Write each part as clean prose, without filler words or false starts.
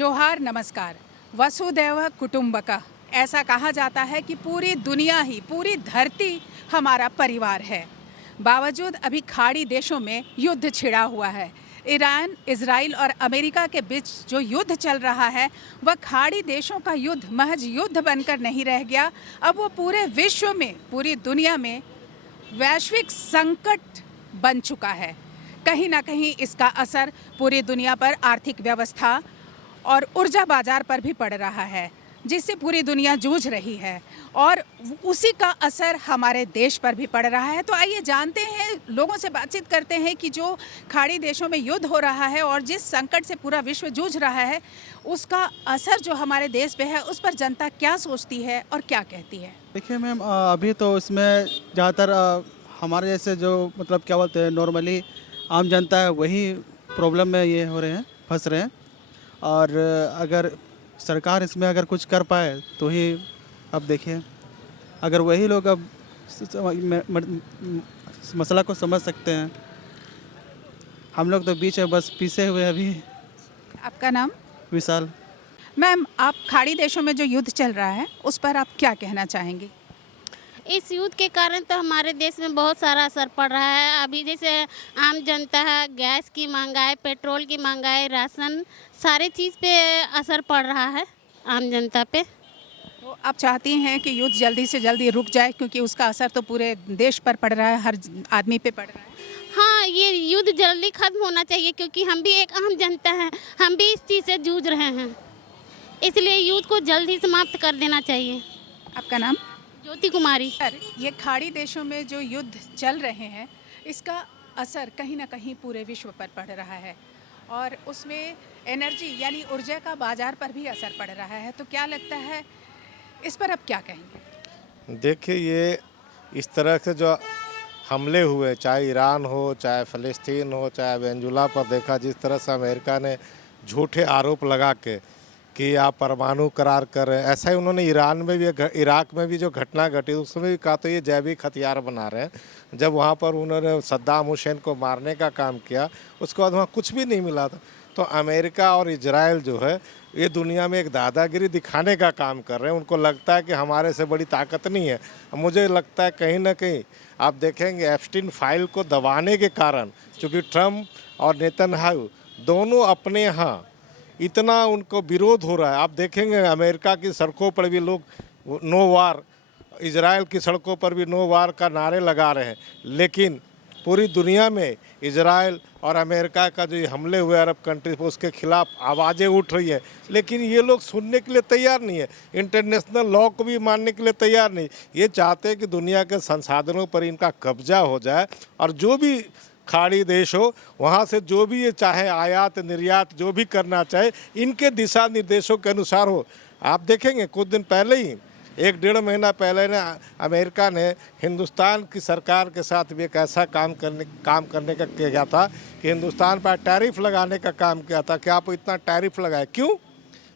जोहार नमस्कार। वसुदैव कुटुंबकः ऐसा कहा जाता है कि पूरी दुनिया ही, पूरी धरती हमारा परिवार है। बावजूद अभी खाड़ी देशों में युद्ध छिड़ा हुआ है। ईरान, इजराइल और अमेरिका के बीच जो युद्ध चल रहा है वह खाड़ी देशों का युद्ध महज युद्ध बनकर नहीं रह गया। अब वो पूरे विश्व में, पूरी दुनिया में वैश्विक संकट बन चुका है। कहीं ना कहीं इसका असर पूरी दुनिया पर, आर्थिक व्यवस्था और ऊर्जा बाजार पर भी पड़ रहा है, जिससे पूरी दुनिया जूझ रही है और उसी का असर हमारे देश पर भी पड़ रहा है। तो आइए जानते हैं, लोगों से बातचीत करते हैं कि जो खाड़ी देशों में युद्ध हो रहा है और जिस संकट से पूरा विश्व जूझ रहा है, उसका असर जो हमारे देश पे है उस पर जनता क्या सोचती है और क्या कहती है। देखिए मैम, अभी तो इसमें ज़्यादातर हमारे जैसे जो मतलब क्या बोलते हैं, नॉर्मली आम जनता है, वही प्रॉब्लम में ये हो रहे हैं, फंस रहे हैं। और अगर सरकार इसमें अगर कुछ कर पाए तो ही, अब देखिए, अगर वही लोग अब मसला को समझ सकते हैं। हम लोग तो बीच में बस पीछे हुए अभी। आपका नाम? विशाल। मैम, आप खाड़ी देशों में जो युद्ध चल रहा है उस पर आप क्या कहना चाहेंगी? इस युद्ध के कारण तो हमारे देश में बहुत सारा असर पड़ रहा है। अभी जैसे आम जनता है, गैस की महंगाई, पेट्रोल की महंगाई, राशन, सारे चीज़ पे असर पड़ रहा है आम जनता पे। तो आप चाहती हैं कि युद्ध जल्दी से जल्दी रुक जाए, क्योंकि उसका असर तो पूरे देश पर पड़ रहा है, हर आदमी पे पड़ रहा है। हाँ, ये युद्ध जल्दी खत्म होना चाहिए, क्योंकि हम भी एक आम जनता हैं, हम भी इस चीज़ से जूझ रहे हैं। इसलिए युद्ध को जल्दी समाप्त कर देना चाहिए। आपका नाम? ज्योति कुमारी। सर, ये खाड़ी देशों में जो युद्ध चल रहे हैं, इसका असर कहीं ना कहीं पूरे विश्व पर पड़ रहा है और उसमें एनर्जी यानी ऊर्जा का बाजार पर भी असर पड़ रहा है। तो क्या लगता है, इस पर आप क्या कहेंगे? देखिए, ये इस तरह से जो हमले हुए, चाहे ईरान हो, चाहे फ़लस्तीन हो, चाहे वेनेजुला पर देखा, जिस तरह से अमेरिका ने झूठे आरोप लगा के कि आप परमाणु करार कर रहे हैं, ऐसा ही उन्होंने ईरान में भी, इराक में भी जो घटना घटी उसमें भी कहा तो ये जैविक हथियार बना रहे हैं। जब वहाँ पर उन्होंने सद्दाम हुसैन को मारने का काम किया, उसके बाद वहाँ कुछ भी नहीं मिला था। तो अमेरिका और इजराइल जो है, ये दुनिया में एक दादागिरी दिखाने का काम कर रहे हैं। उनको लगता है कि हमारे से बड़ी ताकत नहीं है। मुझे लगता है कहीं ना कहीं आप देखेंगे एप्स्टीन फाइल को दबाने के कारण, चूँकि ट्रम्प और नेतन्याहू दोनों अपने यहाँ इतना उनको विरोध हो रहा है। आप देखेंगे अमेरिका की सड़कों पर भी लोग नो वार, इजराइल की सड़कों पर भी नो वार का नारे लगा रहे हैं। लेकिन पूरी दुनिया में इजराइल और अमेरिका का जो ये हमले हुए अरब कंट्रीज पर, उसके खिलाफ आवाज़ें उठ रही है, लेकिन ये लोग सुनने के लिए तैयार नहीं है। इंटरनेशनल लॉ को भी मानने के लिए तैयार नहीं। ये चाहते हैं कि दुनिया के संसाधनों पर इनका कब्जा हो जाए और जो भी खाड़ी देश हो, वहाँ से जो भी ये चाहे आयात निर्यात जो भी करना चाहे, इनके दिशा निर्देशों के अनुसार हो। आप देखेंगे कुछ दिन पहले ही, 1-1.5 महीना पहले ने अमेरिका ने हिंदुस्तान की सरकार के साथ भी एक ऐसा काम करने का किया था कि हिंदुस्तान पर टैरिफ लगाने का काम किया था कि आप इतना टैरिफ लगाए। क्यों?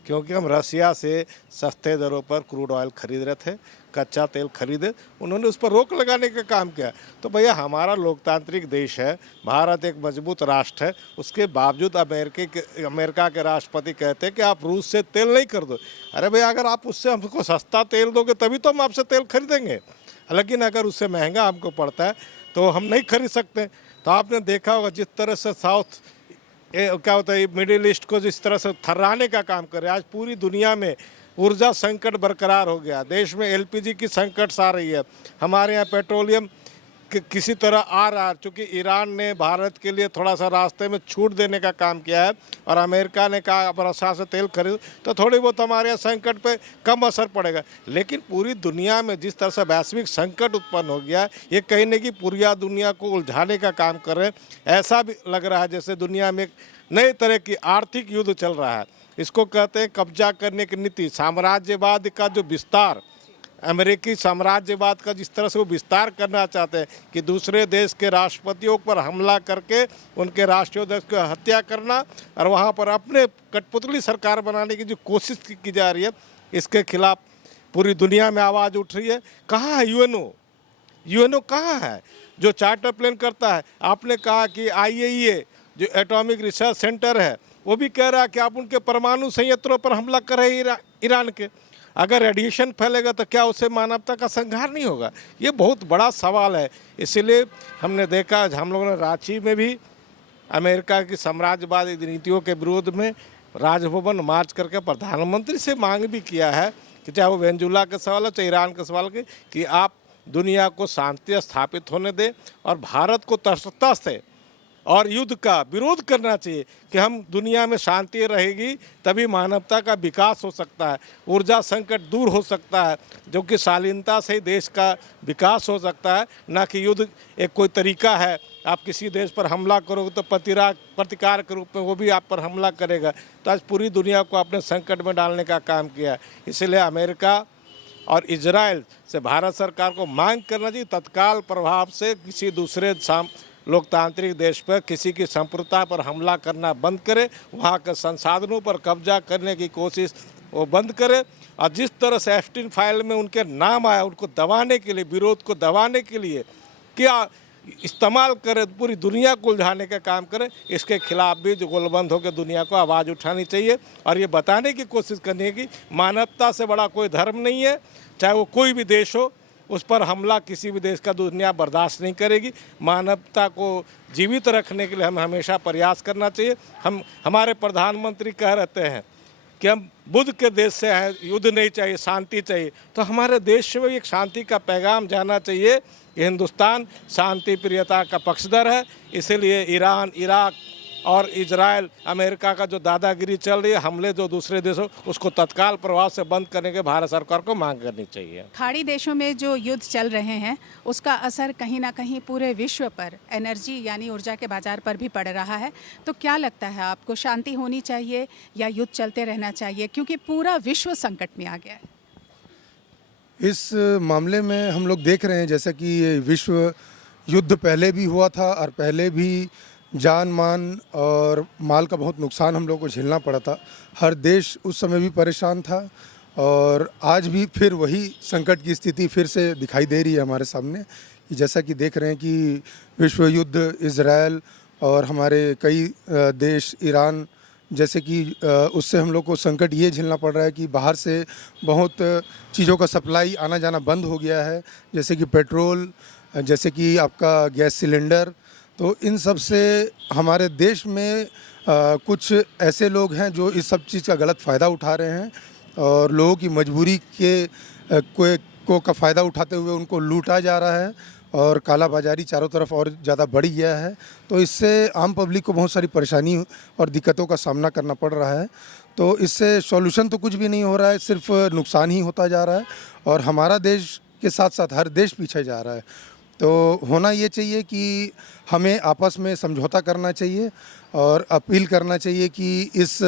क्योंकि हम रसिया से सस्ते दरों पर क्रूड ऑयल खरीद रहे थे, कच्चा तेल खरीदे, उन्होंने उस पर रोक लगाने का काम किया। तो भैया, हमारा लोकतांत्रिक देश है, भारत एक मजबूत राष्ट्र है, उसके बावजूद अमेरिका के राष्ट्रपति कहते हैं कि आप रूस से तेल नहीं खरीदो। अरे भैया, अगर आप उससे हमको सस्ता तेल दोगे तभी तो हम आपसे तेल खरीदेंगे, लेकिन अगर उससे महंगा हमको पड़ता है तो हम नहीं खरीद सकते। तो आपने देखा होगा जिस तरह से साउथ क्या होता है, मिडिल ईस्ट को जिस तरह से थर्राने का काम करे, आज पूरी दुनिया में ऊर्जा संकट बरकरार हो गया। देश में एलपीजी की संकट आ रही है, हमारे यहाँ पेट्रोलियम किसी तरह आ रहा है। चूँकि ईरान ने भारत के लिए थोड़ा सा रास्ते में छूट देने का काम किया है और अमेरिका ने कहा अब रसिया से तेल खरीद, तो थोड़ी बहुत हमारे यहाँ संकट पे कम असर पड़ेगा। लेकिन पूरी दुनिया में जिस तरह से वैश्विक संकट उत्पन्न हो गया, ये कहीं न कहीं पूरी दुनिया को उलझाने का काम कर रहे हैं। ऐसा भी लग रहा है जैसे दुनिया में एक नए तरह की आर्थिक युद्ध चल रहा है। इसको कहते हैं कब्जा करने की नीति, साम्राज्यवाद का जो विस्तार, अमेरिकी साम्राज्यवाद का जिस तरह से वो विस्तार करना चाहते हैं कि दूसरे देश के राष्ट्रपतियों पर हमला करके उनके राष्ट्राध्यक्ष की हत्या करना और वहाँ पर अपने कठपुतली सरकार बनाने की जो कोशिश की जा रही है, इसके खिलाफ पूरी दुनिया में आवाज़ उठ रही है। कहाँ है यूएनओ? यूएनओ कहाँ है जो चार्टर प्लान करता है? आपने कहा कि IAEA जो एटॉमिक रिसर्च सेंटर है वो भी कह रहा है कि आप उनके परमाणु संयंत्रों पर हमला कर रहे हैं ईरान के। अगर रेडिएशन फैलेगा तो क्या उससे मानवता का संहार नहीं होगा? ये बहुत बड़ा सवाल है। इसीलिए हमने देखा, हम लोगों ने रांची में भी अमेरिका की साम्राज्यवादी नीतियों के विरोध में राजभवन मार्च करके प्रधानमंत्री से मांग भी किया है कि चाहे वो वेनेजुला का सवाल हो चाहे ईरान का सवाल के, कि आप दुनिया को शांति स्थापित होने दें और भारत को तटस्थता से और युद्ध का विरोध करना चाहिए कि हम दुनिया में शांति रहेगी तभी मानवता का विकास हो सकता है, ऊर्जा संकट दूर हो सकता है, जो कि शालीनता से ही देश का विकास हो सकता है, ना कि युद्ध एक कोई तरीका है। आप किसी देश पर हमला करोगे तो प्रतिकार के रूप में वो भी आप पर हमला करेगा। तो आज पूरी दुनिया को अपने संकट में डालने का काम किया। इसलिए अमेरिका और इजराइल से भारत सरकार को मांग करना चाहिए तत्काल प्रभाव से किसी दूसरे लोकतांत्रिक देश पर किसी की संप्रभुता पर हमला करना बंद करे, वहाँ के संसाधनों पर कब्जा करने की कोशिश वो बंद करे। और जिस तरह से एप्स्टीन फाइल में उनके नाम आया, उनको दबाने के लिए, विरोध को दबाने के लिए क्या इस्तेमाल करे, पूरी दुनिया को उलझाने का काम करे, इसके खिलाफ भी जो गोलबंद होकर दुनिया को आवाज़ उठानी चाहिए और ये बताने की कोशिश करनी है कि मानवता से बड़ा कोई धर्म नहीं है। चाहे वो कोई भी देश हो, उस पर हमला किसी भी देश का दुनिया बर्दाश्त नहीं करेगी। मानवता को जीवित रखने के लिए हमें हमेशा प्रयास करना चाहिए। हमारे प्रधानमंत्री कह रहते हैं कि हम बुद्ध के देश से हैं, युद्ध नहीं चाहिए, शांति चाहिए। तो हमारे देश में एक शांति का पैगाम जाना चाहिए कि हिंदुस्तान शांति प्रियता का पक्षधर है। इसीलिए ईरान, इराक और इजराइल, अमेरिका का जो दादागिरी चल रही है, हमले जो दूसरे देशों, उसको तत्काल प्रभाव से बंद करने के भारत सरकार को मांग करनी चाहिए। खाड़ी देशों में जो युद्ध चल रहे हैं उसका असर कहीं ना कहीं पूरे विश्व पर, एनर्जी यानी ऊर्जा के बाजार पर भी पड़ रहा है। तो क्या लगता है आपको, शांति होनी चाहिए या युद्ध चलते रहना चाहिए, क्योंकि पूरा विश्व संकट में आ गया है? इस मामले में हम लोग देख रहे हैं जैसा कि ये विश्व युद्ध पहले भी हुआ था और पहले भी जान मान और माल का बहुत नुकसान हम लोग को झेलना पड़ा था। हर देश उस समय भी परेशान था और आज भी फिर वही संकट की स्थिति फिर से दिखाई दे रही है हमारे सामने। कि जैसा कि देख रहे हैं कि विश्व युद्ध, इजराइल और हमारे कई देश, ईरान जैसे कि उससे हम लोग को संकट ये झेलना पड़ रहा है कि बाहर से बहुत चीज़ों का सप्लाई आना जाना बंद हो गया है, जैसे कि पेट्रोल, जैसे कि आपका गैस सिलेंडर। तो इन सब से हमारे देश में कुछ ऐसे लोग हैं जो इस सब चीज़ का गलत फ़ायदा उठा रहे हैं और लोगों की मजबूरी का फ़ायदा उठाते हुए उनको लूटा जा रहा है और काला बाजारी चारों तरफ और ज़्यादा बढ़ गया है। तो इससे आम पब्लिक को बहुत सारी परेशानी और दिक्कतों का सामना करना पड़ रहा है। तो इससे सॉल्यूशन तो कुछ भी नहीं हो रहा है, सिर्फ नुकसान ही होता जा रहा है और हमारा देश के साथ साथ हर देश पीछे जा रहा है। तो होना ये चाहिए कि हमें आपस में समझौता करना चाहिए और अपील करना चाहिए कि इस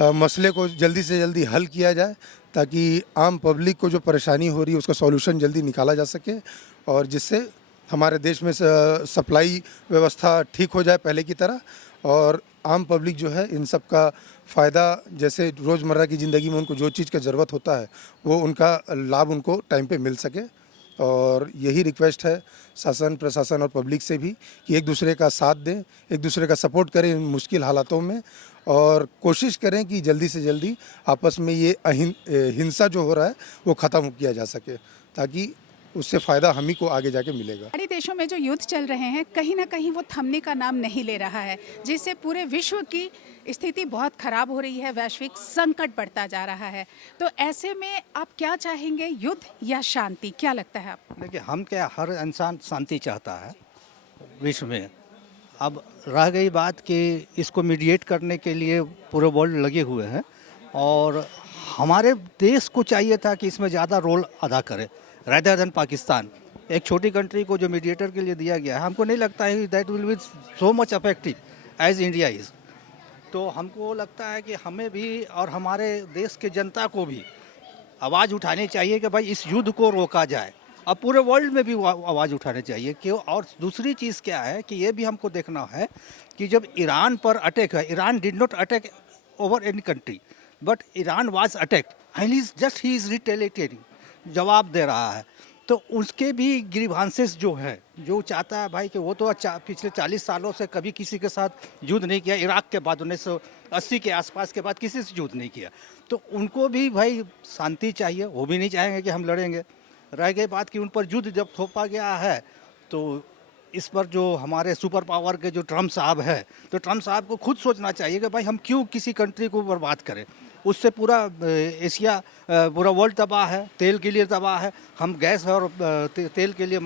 मसले को जल्दी से जल्दी हल किया जाए ताकि आम पब्लिक को जो परेशानी हो रही है उसका सॉल्यूशन जल्दी निकाला जा सके और जिससे हमारे देश में सप्लाई व्यवस्था ठीक हो जाए पहले की तरह और आम पब्लिक जो है इन सब का फ़ायदा, जैसे रोज़मर्रा की ज़िंदगी में उनको जो चीज़ का ज़रूरत होता है वो उनका लाभ उनको टाइम पे मिल सके। और यही रिक्वेस्ट है शासन, प्रशासन और पब्लिक से भी कि एक दूसरे का साथ दें, एक दूसरे का सपोर्ट करें इन मुश्किल हालातों में और कोशिश करें कि जल्दी से जल्दी आपस में ये हिंसा जो हो रहा है वो ख़त्म किया जा सके ताकि उससे फ़ायदा हम ही को आगे जाके मिलेगा। खाड़ी देशों में जो युद्ध चल रहे हैं कहीं ना कहीं वो थमने का नाम नहीं ले रहा है, जिससे पूरे विश्व की स्थिति बहुत खराब हो रही है, वैश्विक संकट बढ़ता जा रहा है। तो ऐसे में आप क्या चाहेंगे, युद्ध या शांति, क्या लगता है आपको? देखिए, हम क्या, हर इंसान शांति चाहता है विश्व में। अब रह गई बात कि इसको मीडिएट करने के लिए पूरे वर्ल्ड लगे हुए हैं और हमारे देश को चाहिए था कि इसमें ज़्यादा रोल अदा करे रादर देन पाकिस्तान। एक छोटी कंट्री को जो मीडिएटर के लिए दिया गया है, हमको नहीं लगता है that will be so much effective as India is. तो हमको लगता है कि हमें भी और हमारे देश के जनता को भी आवाज़ उठानी चाहिए कि भाई इस युद्ध को रोका जाए। अब पूरे वर्ल्ड में भी आवाज़ उठानी चाहिए कि। और दूसरी चीज़ क्या है कि ये भी हमको देखना है कि जब ईरान पर अटैक है, Iran did not attack over any country but Iran was attacked and he is retaliating, जवाब दे रहा है। तो तो उसके भी ग्रीवांसेस जो है, जो चाहता है भाई कि वो तो पिछले 40 सालों से कभी किसी के साथ युद्ध नहीं किया, इराक के बाद 1980 के आसपास के बाद किसी से युद्ध नहीं किया, तो उनको भी भाई शांति चाहिए, वो भी नहीं चाहेंगे कि हम लड़ेंगे। रह गई बात कि उन पर युद्ध जब थोपा गया है तो इस पर जो हमारे सुपर पावर के जो ट्रम्प साहब है, तो ट्रम्प साहब को खुद सोचना चाहिए कि भाई हम क्यों किसी कंट्री को बर्बाद करें। उससे पूरा एशिया, पूरा वर्ल्ड तबाह है, तेल के लिए तबाह है। हम गैस और तेल के लिए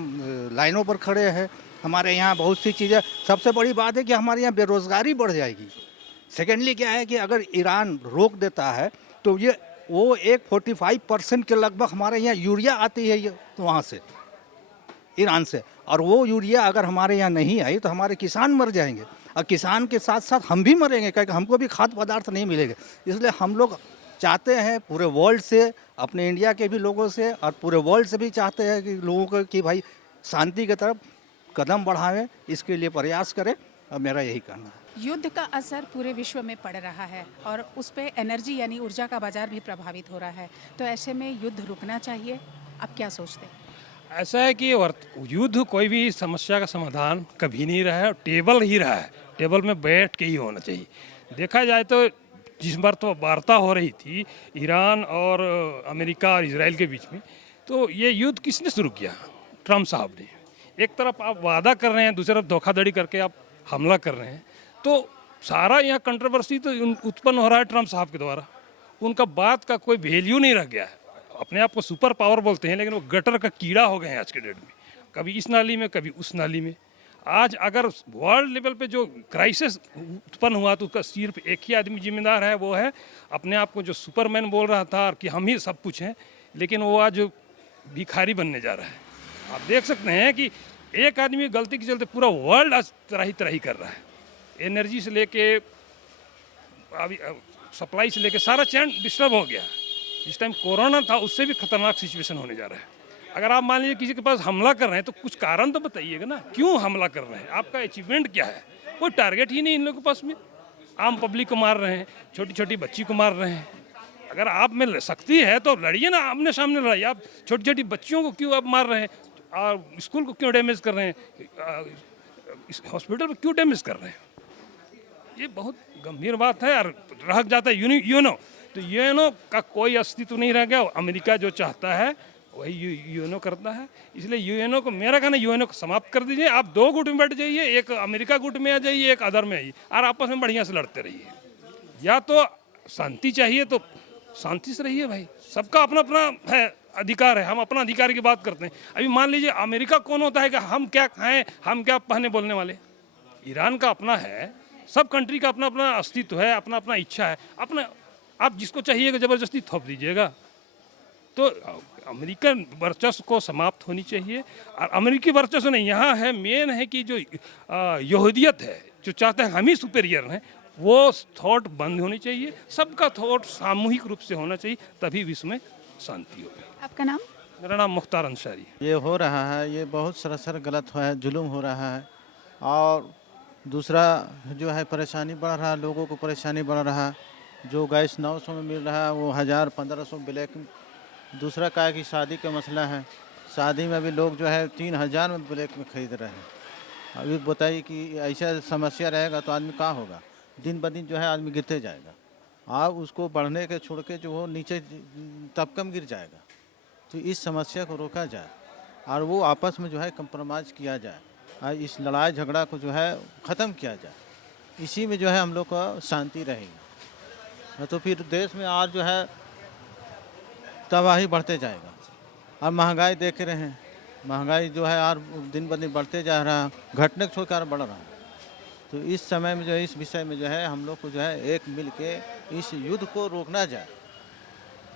लाइनों पर खड़े हैं। हमारे यहाँ बहुत सी चीज़ें, सबसे बड़ी बात है कि हमारे यहाँ बेरोज़गारी बढ़ जाएगी। सेकेंडली क्या है कि अगर ईरान रोक देता है तो ये वो एक 45% के लगभग हमारे यहाँ यूरिया आती है, ये वहाँ से, ईरान से, और वो यूरिया अगर हमारे यहाँ नहीं आई तो हमारे किसान मर जाएंगे, और किसान के साथ साथ हम भी मरेंगे, क्योंकि हमको भी खाद्य पदार्थ नहीं मिलेंगे। इसलिए हम लोग चाहते हैं पूरे वर्ल्ड से, अपने इंडिया के भी लोगों से और पूरे वर्ल्ड से भी चाहते हैं कि लोगों को कि भाई शांति की तरफ कदम बढ़ावें, इसके लिए प्रयास करें, और मेरा यही कहना है। युद्ध का असर पूरे विश्व में पड़ रहा है और उस पे एनर्जी यानी ऊर्जा का बाजार भी प्रभावित हो रहा है, तो ऐसे में युद्ध रुकना चाहिए। आप क्या सोचते हैं? ऐसा है कि युद्ध कोई भी समस्या का समाधान कभी नहीं रहा है, टेबल ही रहा है, टेबल में बैठ के ही होना चाहिए। देखा जाए तो जिस बार तो वार्ता हो रही थी ईरान और अमेरिका और इसराइल के बीच में, तो ये युद्ध किसने शुरू किया? ट्रम्प साहब ने। एक तरफ आप वादा कर रहे हैं, दूसरी तरफ धोखाधड़ी करके आप हमला कर रहे हैं, तो सारा यहाँ कंट्रोवर्सी तो उत्पन्न हो रहा है ट्रम्प साहब के द्वारा। उनका बात का कोई वैल्यू नहीं रह गया है। अपने आप को सुपर पावर बोलते हैं, लेकिन वो गटर का कीड़ा हो गए हैं आज के डेट में, कभी इस नाली में कभी उस नाली में। आज अगर वर्ल्ड लेवल पे जो क्राइसिस उत्पन्न हुआ तो उसका सिर्फ एक ही आदमी जिम्मेदार है, वो है अपने आप को जो सुपरमैन बोल रहा था कि हम ही सब कुछ हैं, लेकिन वो आज भिखारी बनने जा रहा है। आप देख सकते हैं कि एक आदमी गलती के चलते पूरा वर्ल्ड आज तराही कर रहा है। एनर्जी से लेके अभी सप्लाई से लेके सारा चैन डिस्टर्ब हो गया। जिस टाइम कोरोना था उससे भी खतरनाक सिचुएशन होने जा रहा है। अगर आप मान लीजिए किसी के पास हमला कर रहे हैं तो कुछ कारण तो बताइएगा ना, क्यों हमला कर रहे हैं, आपका अचीवमेंट क्या है? कोई टारगेट ही नहीं इन लोगों के पास में। आम पब्लिक को मार रहे हैं, छोटी छोटी बच्ची को मार रहे हैं। अगर आप में शक्ति है तो लड़िए ना, आमने सामने लड़ाइए। आप छोटी छोटी बच्चियों को क्यों आप मार रहे हैं, और स्कूल को क्यों डैमेज कर रहे हैं, हॉस्पिटल को क्यों डैमेज कर रहे हैं? ये बहुत गंभीर बात है। और रह जाता है यूएनओ, तो यूएनओ का कोई अस्तित्व नहीं रह गया। अमेरिका जो चाहता है वही यूएनओ करता है। इसलिए यूएनओ को, मेरा कहना, यूएनओ को समाप्त कर दीजिए। आप दो गुट में बैठ जाइए, एक अमेरिका गुट में आ जाइए, एक अदर में आइए, और आपस में बढ़िया से लड़ते रहिए। या तो शांति चाहिए तो शांति से रहिए भाई, सबका अपना अपना है, अधिकार है। हम अपना अधिकार की बात करते हैं। अभी मान लीजिए अमेरिका कौन होता है कि हम क्या खाएं, हम क्या पहने बोलने वाले? ईरान का अपना है, सब कंट्री का अपना अपना अस्तित्व है, अपना अपना इच्छा है। अपना आप जिसको चाहिएगा ज़बरदस्ती थोप दीजिएगा। तो अमेरिकन वर्चस्व को समाप्त होनी चाहिए। और अमेरिकी वर्चस्व नहीं, यहाँ है मेन है कि जो यहूदियत है, जो चाहते हैं हम ही सुपेरियर हैं, वो थॉट बंद होनी चाहिए। सबका थॉट सामूहिक रूप से होना चाहिए, तभी विश्व में शांति होगी। आपका नाम? मेरा नाम मुख्तार अंसारी। ये हो रहा है, ये बहुत सरासर गलत है, जुल्म हो रहा है। और दूसरा जो है परेशानी बढ़ रहा है, लोगों को परेशानी बढ़ रहा है। जो गैस 900 में मिल रहा है वो 1000-1500 ब्लैक। दूसरा क्या है कि शादी का मसला है, शादी में भी लोग जो है 3000 में ब्लैक में खरीद रहे हैं। अभी बताइए कि ऐसा समस्या रहेगा तो आदमी कहाँ होगा? दिन ब दिन जो है आदमी गिरते जाएगा। आप उसको बढ़ने के छोड़ के जो वो नीचे तबकम गिर जाएगा। तो इस समस्या को रोका जाए और वो आपस में जो है कंप्रोमाइज़ किया जाए और इस लड़ाई झगड़ा को जो है ख़त्म किया जाए। इसी में जो है हम लोग का शांति रहेगी। तो फिर देश में और जो है तबाही बढ़ते जाएगा। अब महंगाई देख रहे हैं, महंगाई जो है और दिन ब दिन बढ़ते जा रहा है, घटने को छोड़कर बढ़ रहा है। तो इस समय में जो है, इस विषय में जो है हम लोग को जो है एक मिल के इस युद्ध को रोकना जाए।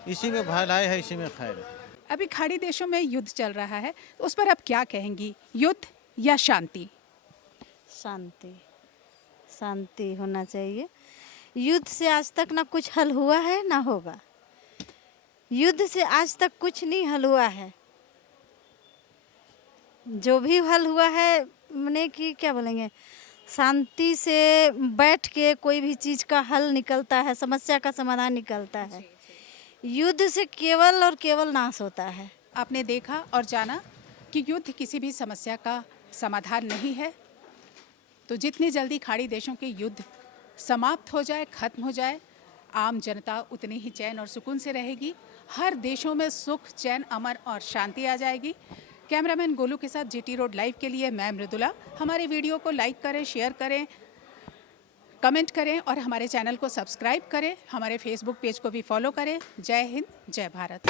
इसी में भलाई है, इसी में खैर है। अभी खाड़ी देशों में युद्ध चल रहा है, तो उस पर आप क्या कहेंगी, युद्ध या शांति? शांति, शांति होना चाहिए। युद्ध से आज तक ना कुछ हल हुआ है ना होगा। युद्ध से आज तक कुछ नहीं हल हुआ है। जो भी हल हुआ है मैंने कि क्या बोलेंगे, शांति से बैठ के कोई भी चीज़ का हल निकलता है, समस्या का समाधान निकलता है। युद्ध से केवल और केवल नाश होता है। आपने देखा और जाना कि युद्ध किसी भी समस्या का समाधान नहीं है। तो जितनी जल्दी खाड़ी देशों के युद्ध समाप्त हो जाए, खत्म हो जाए, आम जनता उतनी ही चैन और सुकून से रहेगी। हर देशों में सुख, चैन, अमन और शांति आ जाएगी। कैमरामैन गोलू के साथ जीटी रोड लाइव के लिए मैं मृदुला। हमारे वीडियो को लाइक करें, शेयर करें, कमेंट करें और हमारे चैनल को सब्सक्राइब करें। हमारे फेसबुक पेज को भी फॉलो करें। जय हिंद, जय भारत।